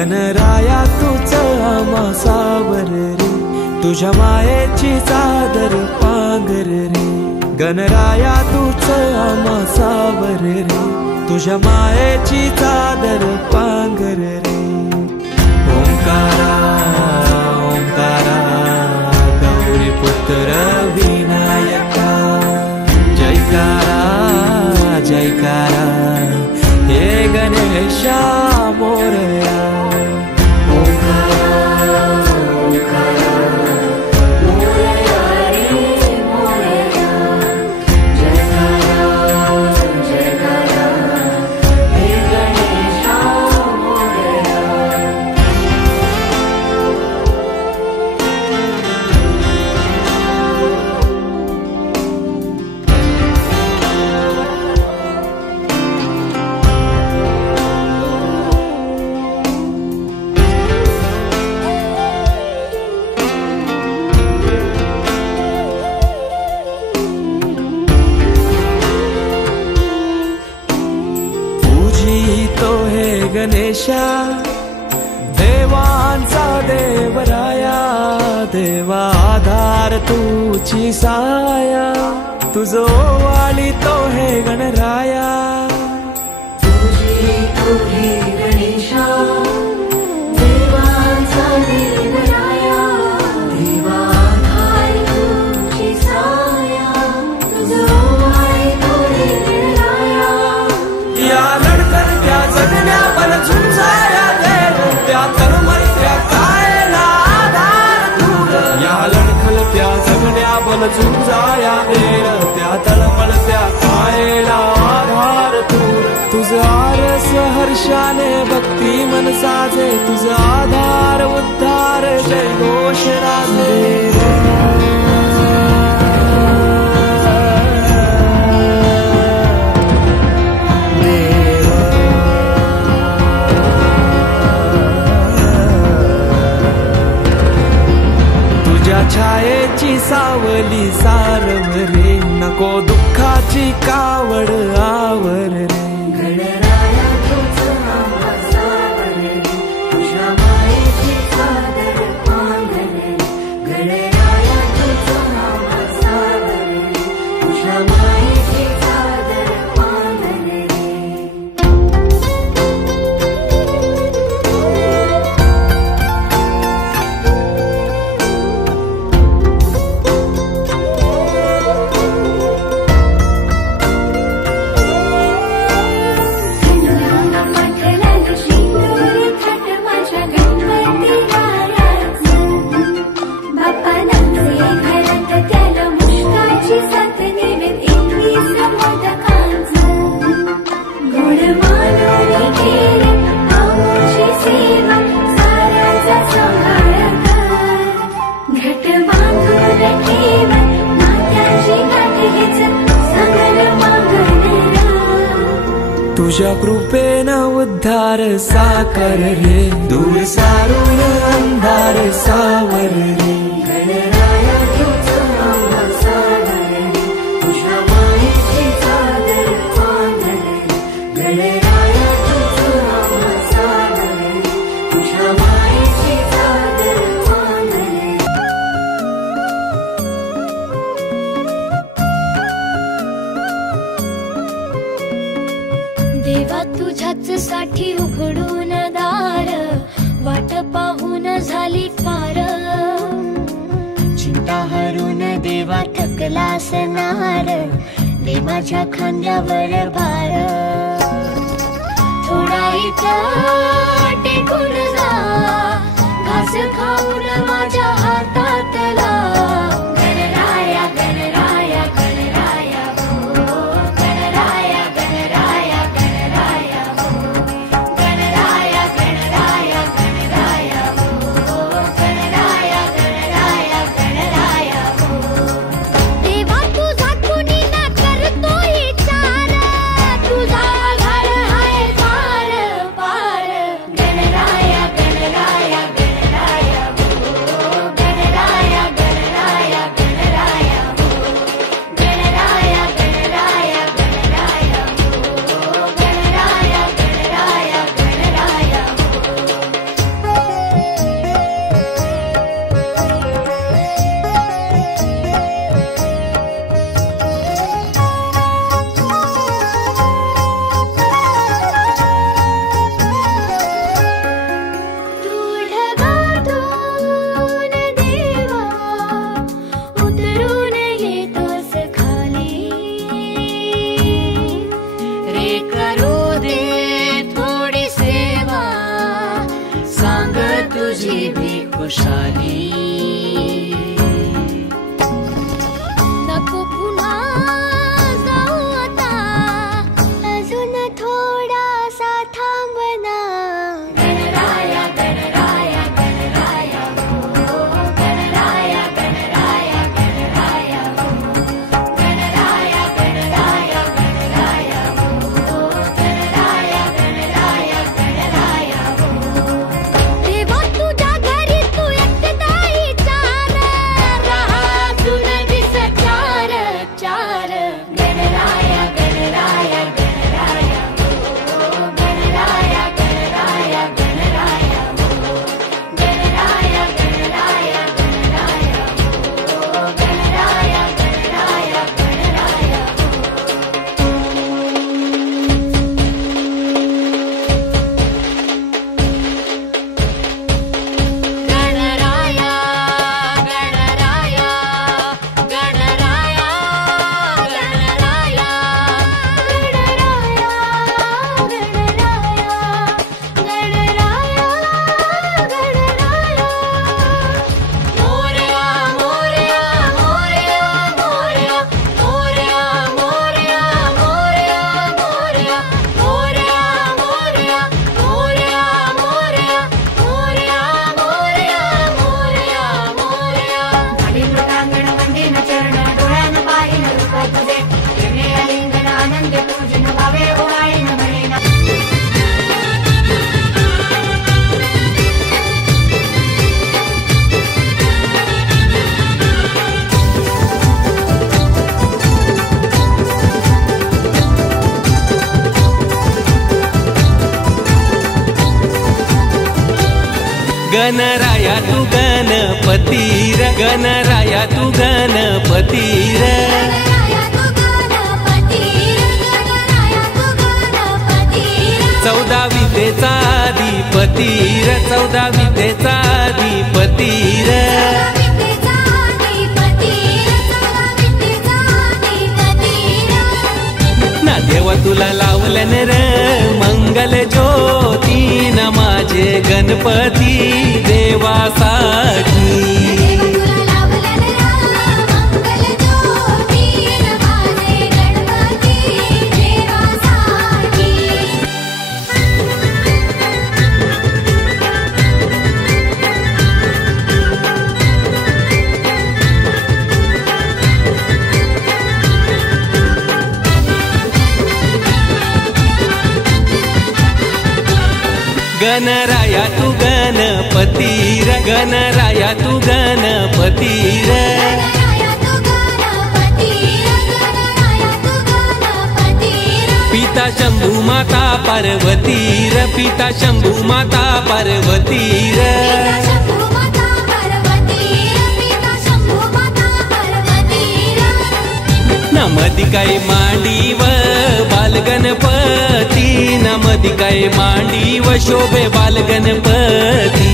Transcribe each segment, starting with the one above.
गणराया तूच आम्हा सावर रे, तुझ्या मायेची चादर पांघर रे. गणराया तूच आम्हा सावर रे, तुझ्या मायेची चादर पांघर रे. ओंकारा ओंकारा गौरी पुत्र विनायका, जयकारा जयकारा हे गणेशा मोरया. गणेशा देवांचा देवराया, देवा आधार तुझी साया, तुझो वाली तो हे गणराया. तुझी तुझी गणेशा देवांचा देवराया, देवा आधार तुझी साया, तुझो वाली तो हे गणराया. या लढकरत्या जगण्या बल झुंजाया देव, त्या तळमळत्या कायला आधार तुझ. या लढकरत्या जगण्या बल झुंजाया देव, त्या तळमळत्या कायला आधार तुझ. तुझ आरस हर्षाने भक्ती मन साजे, तुझ आधार उद्धार जय घोष राजे. छायेची सावली सारव रे, नको दुःखाची कावड आवर रे. गणराया तूच आम्हा सावर रे, तुझ्या मायेची चादर पांघर रे. गणराया तूच आम्हा सावर रे, तुझ्या मायेची चादर पांघर रे. तुझ्या कृपेनं उद्धार साकार रे, दूर सारून अंधार सावर रे. गणराया तूच आम्हा सावर रे, तुझ्या मायेची चादर पांघर रे. गणराया तूच आम्हा सावर रे, तुझ्या मायेची चादर पांघर रे. देवा तुझ्याच साठी उघडून दार, वाट पाहून झाली फार. चिंता हरून देवा थकला असणार, दे माझ्या खांद्यावर भार. थोडा इथं टेकून जा, घास खाऊन माझ्या हातातला. गणराया गणराया गणराया हो, गणराया गणराया गणराया हो, गणराया गणराया गणराया हो, गणराया गणराया गणराया हो. देवा तुझा कुणी ना करतोय चार, तुझा आधार हाय पार पार. गणराया तू गणपती र गणराया तू गणपती र चौदा विद्येचा अधिपती र चौदा विद्येचा अधिपती र ना देवा तुला लावलन र मंगल ज्योती न माझे गणपती देवासाठी गणराया तू गणपती र गणराया तू गणपती र पिता शंभू माता पार्वती र पिता शंभू माता पार्वती र नमदी काय मांडीव बालगणपती नमदी काय मांडीव शोभे बालगणपती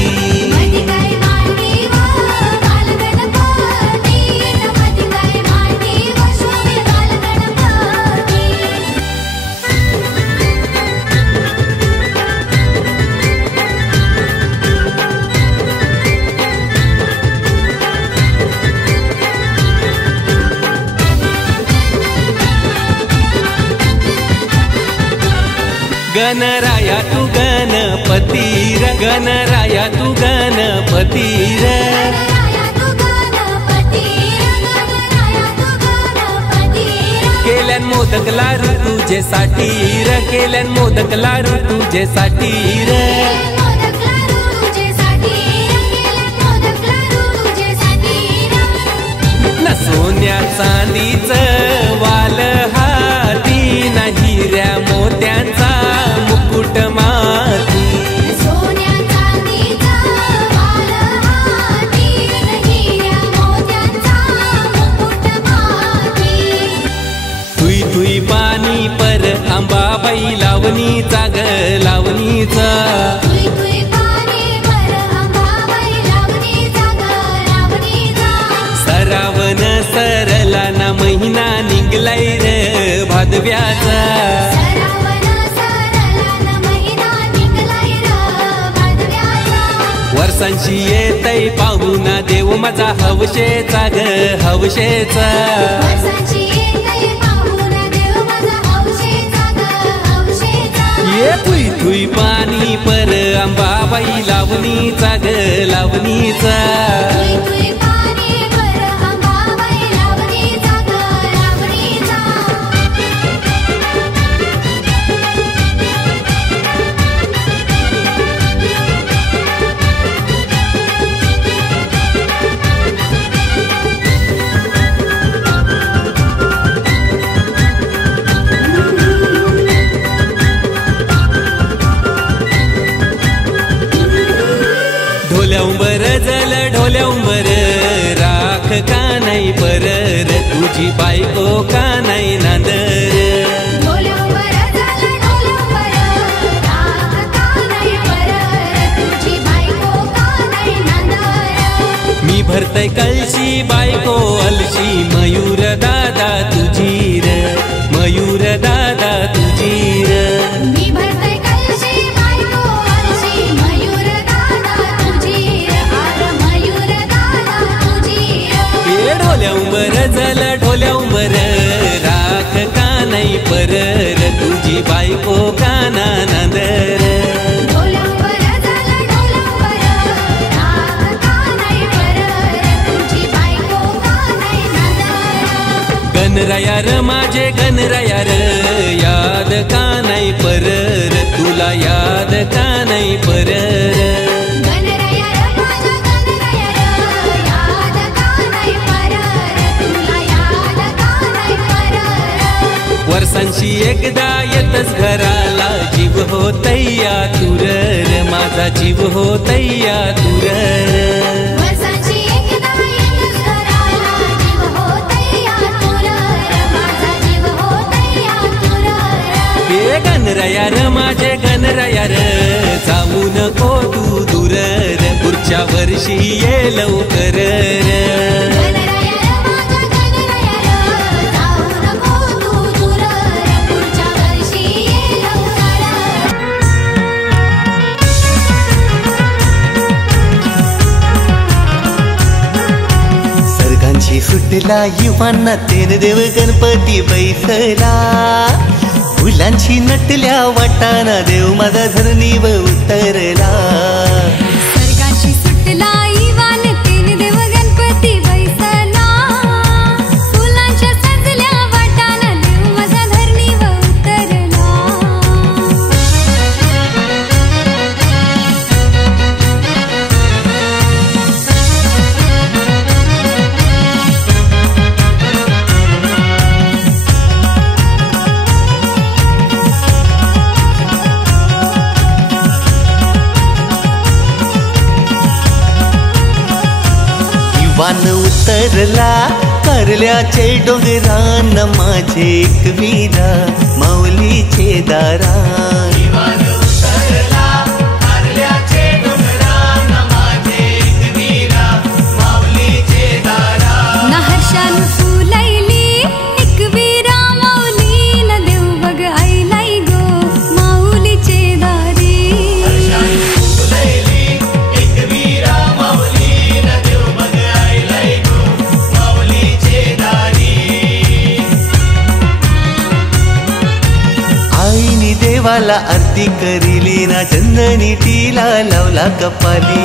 गणराया तू गणपती र गणराया तू गणपती र केल्यान मोदक लाडू तुझेसाठी र केल्यान मोदक लाडू तुझेसाठी र न सोन्या चांदीचं वाल हाती न हिऱ्या मोत्यांचा मुकुट माती तुई तुई पाणी पर अंबाबाई लावणीचा ग लावणीचा सरावण सरला ना महिना निघलाय रे भादव्याचा वर्षांशी येतय पाहुणा देव माझा हवशेचा ग हवशेचा ये तुई तुई पाणी पर अंबाबाई लावणीचा ग लावणीचा ढोल्याउंबर राख का नाही पर र तुझी बायको का नाही नांदर मी भरतय कळशी बायको अलशी मयूर दादा तुझी र मयूर दादा तुझी र ढोल्याउंबर झाला ढोल्याउंबर राख का नाही पर र तुझी बायको का ना नांदर गणराया र माझे गणराया र याद का नाही पर र तुला याद का नाही पर वर्षांशी एकदा येतच घराला जीव होतैया तुर र माझा जीव होतैया तुर गणराया र माझे गणराया र जाऊ नको तू दूर र पुढच्या वर्षी ये लवकर र सुटला युवांना तेन देव गणपती बैसला फुलांची नटल्या वाटाना देव माझा धरणीव उतरला स्वर्गाची सुटला युवान तेन देव गणपती बैसला फुलांच्या सजल्या वाटाना देव माझा धरणीव उतरला वान उतरला करल्याचे डोंगरान माझे एकवीरा माऊलीचे दारान नहर्षान फुलैली एकवीरा माऊलीन देव बघ आईलाई गो माऊलीचे दारी आईनी देवाला आरती करिली ना चंदनी टीला लावला कपाली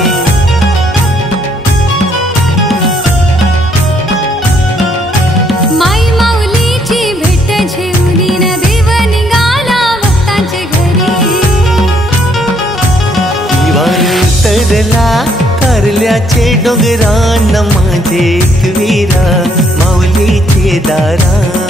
माई माऊलीची भेट घेऊनी ना देव निघाला भक्तांचे घरी वान उतरला करल्याचे डोंगरान माझे एकवीरा माऊलीचे दारान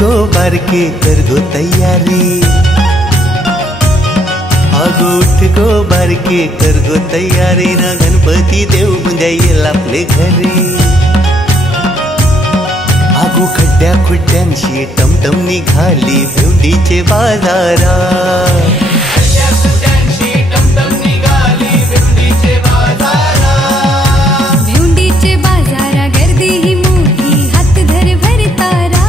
गो बारके कर गो तैयारी आगो उठ गो बारके कर गो तैयारी ना गणपती देव उद्या येईल आपले घरी आगो खड्ड्या खुड्ड्यांशी टमटम निघाली भेंडीचे बाजारा भेंडीचे बाजारा गर्दी ही मोठी हात धर भरतारा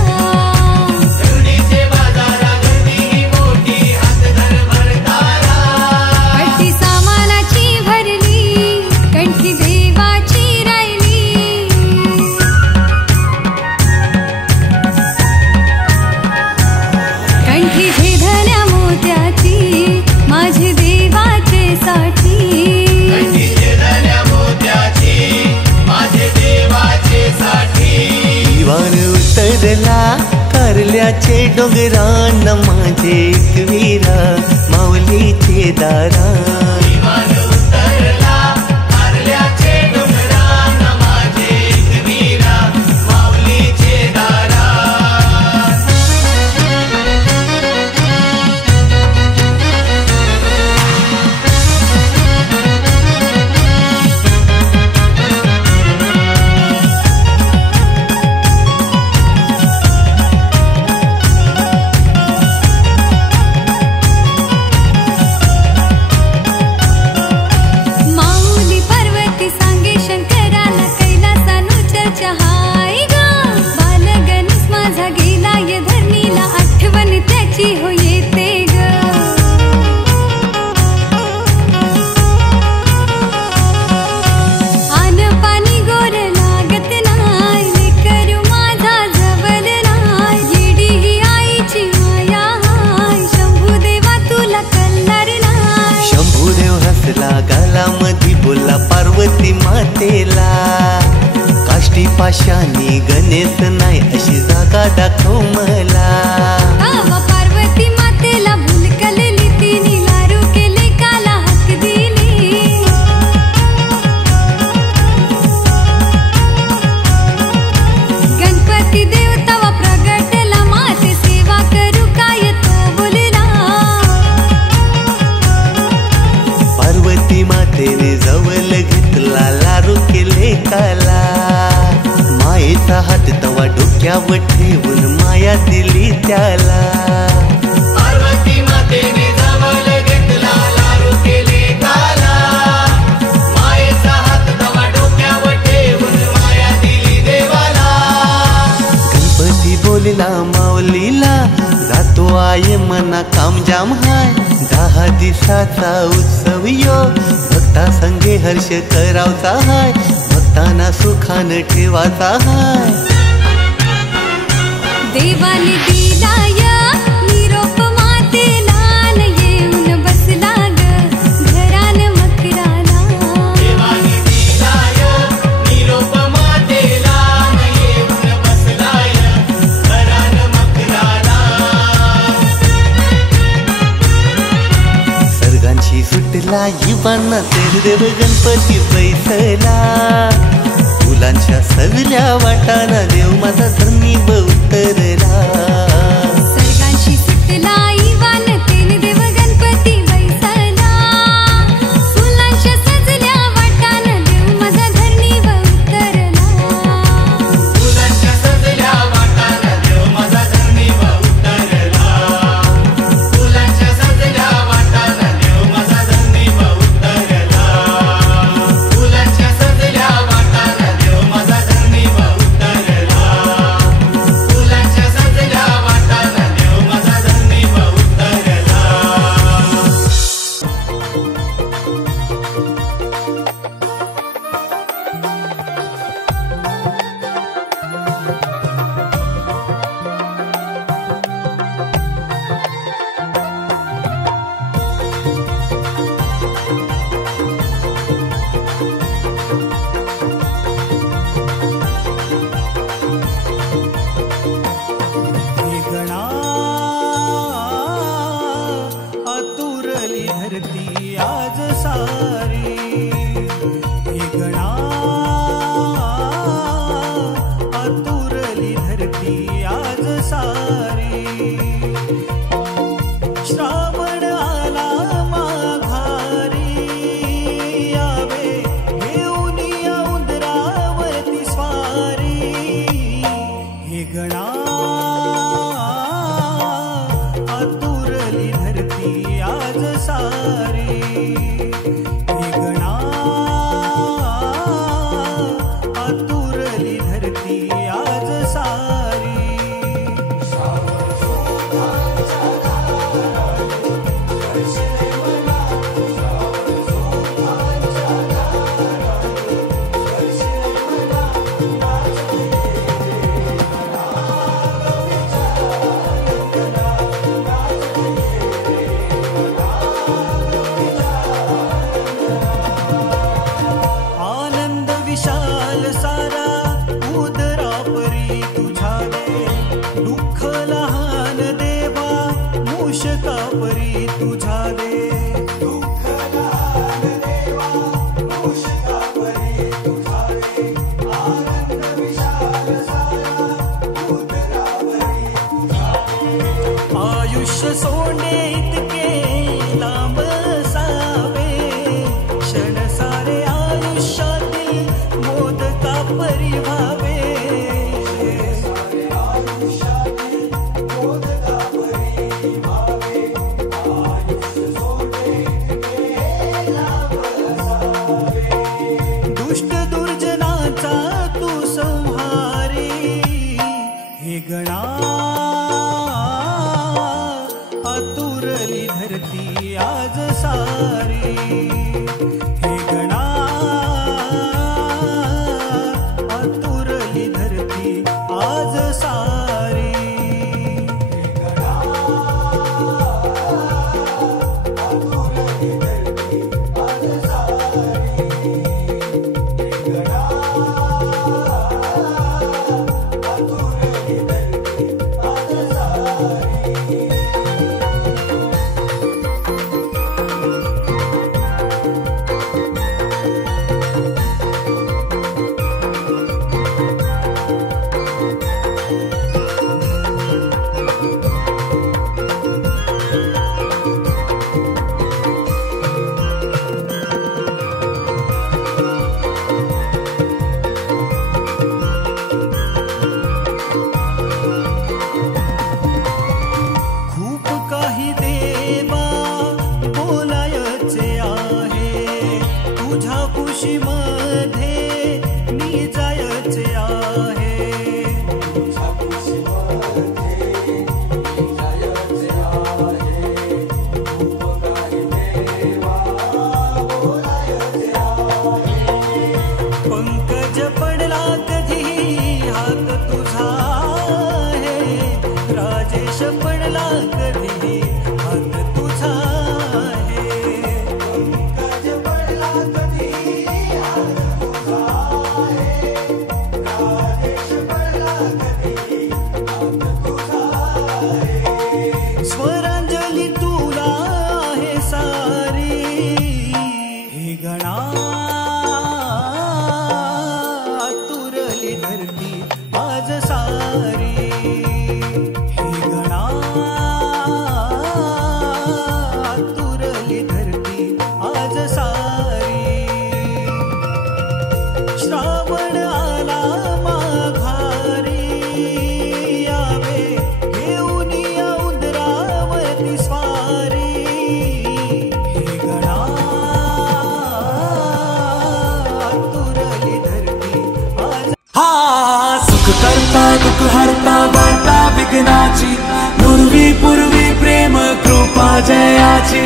पट्टी सामानाची भरली कंठी देवाची राहिली कंठी झेधल्या मोत्याची माझे देवाचे साठी वान उतरला करल्याचे डोंगरान माझे एकवीरा माऊलीचे दारान मातेला काष्टी पाशानी गणेश नाही अशी जागा दाखव मला पार्वती तामजाम हाय 10 दिवसाचा उत्सव यो भक्ता संगे हर्ष करावचा हाय भक्तांना सुखान ठेवाचा हाय देवाने दिलाय निरोप मातेला येऊन बसला ग घरान मकराला देवाने दिलाय निरोप मातेला येऊन बसलाय घरान मकराला सर्गांची सुटला युवांना तेर देव गणपती बैसला फुलांच्या सजल्या वाटाना देव माझा धर्मी उतरला सर्गांची सुटला इवान तेन देव गणपती बैसला फुलांच्या सजल्या वाटान देव माझा धरणी उतरला फुलांच्या सजल्या वाटान देव माझा धरणी उतरला फुलांच्या सजल्या वाटान देव माझा धरणी उतरला फुलांच्या सजल्या वाटान देव माझा धरणी उतरला फुलांच्या सजल्या वाटान देव माझा धरणी उतरला हे गणा आतुरली धरती आज सारी हे गणा आतुरली धरती आज सारी श्रावण आला माघारी यावे घेऊन या उंदरावरती स्वारी हे गणा आतुरली धरती आज सारी हे गणा आतुरली धरती आज सारी आनंद विशाल सारा उदरापरी तुझा दे दुःख लहान देवा मूषकापरी तुझा दे दुःख लहान देवा मूषकापरी तुझा दे आनंद विशाल सारा उदरापरी तुझा दे आयुष्य सोडे इतके लांब सावे क्षण सारे आयुष्यातील मोदका परिभावे दुष्ट दुर्जनाचा तू संहारी हे गणा आतुरली धरती आज सारी हे गणा आतुरली धरती आज सारी जयाची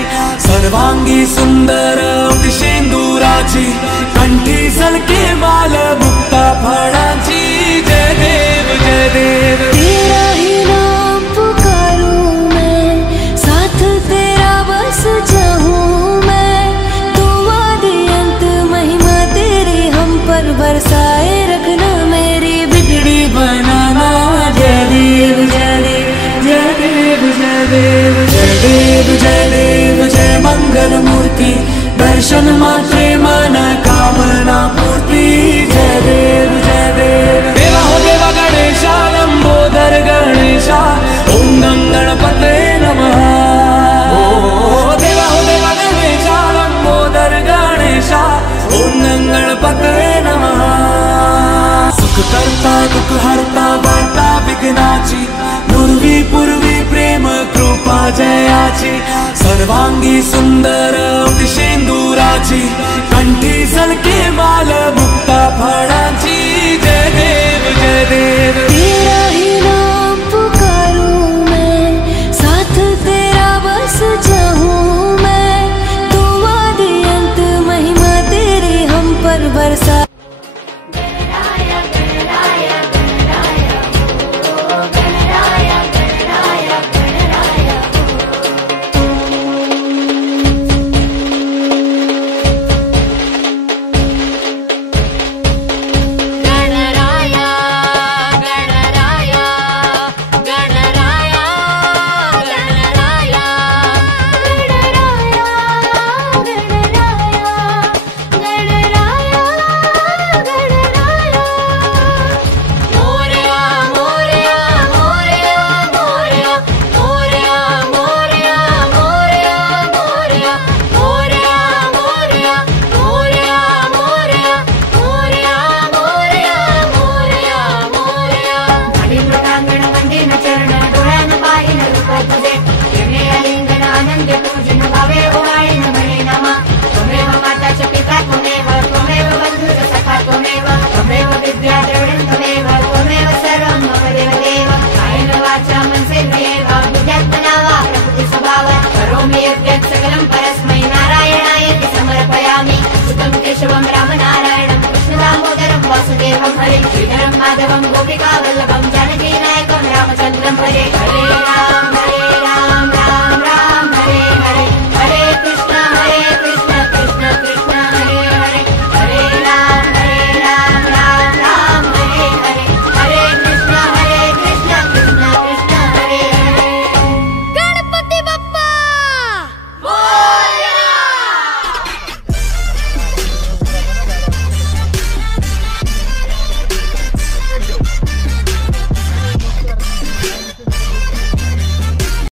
सर्वांगी सुंदर शेंदुराची कंठी सलके माल मुक्ता फळाची जय देव जय देव तेरा ही नाम पुकारूं मैं साथ तेरा बस चाहूं मैं तुम आदि अंत महिमा तेरी हम पर बरसाए रखना मेरी बिगड़ी बनाना जय देव जय देव जय देव जय देव जय देव जय देव जय मंगल मूर्ति दर्शन मात्रे मन कामना पूर्ती जय देव जय देव देवा हो देवा गणेशा लंबोदर गणेशा ओम गं गणपते नमः ओ देवा हो देवा गणेशा लंबोदर गणेशा ओम गं गणपते नमः सुख करता दुख हरता वार्ता विघ्नाची पूर्वी पूर्वी प्रेम कृपा जयाची सर्वांगी सुंदर शेंदुराची कंठी सलके माल मुक्ता फळाची जय देव जय देव तेरा ही नाम पुकारूं मैं साथ तेरा बस चाहूं मैं तुम आदि अंत महिमा तेरी हम पर बरसा केशवं रामनारायणं कृष्णदामोदरं वासुदेवं हरे श्रीधरं माधवं गोपिकावल्लभं जानकीनायकं रामचन्द्रं भजे।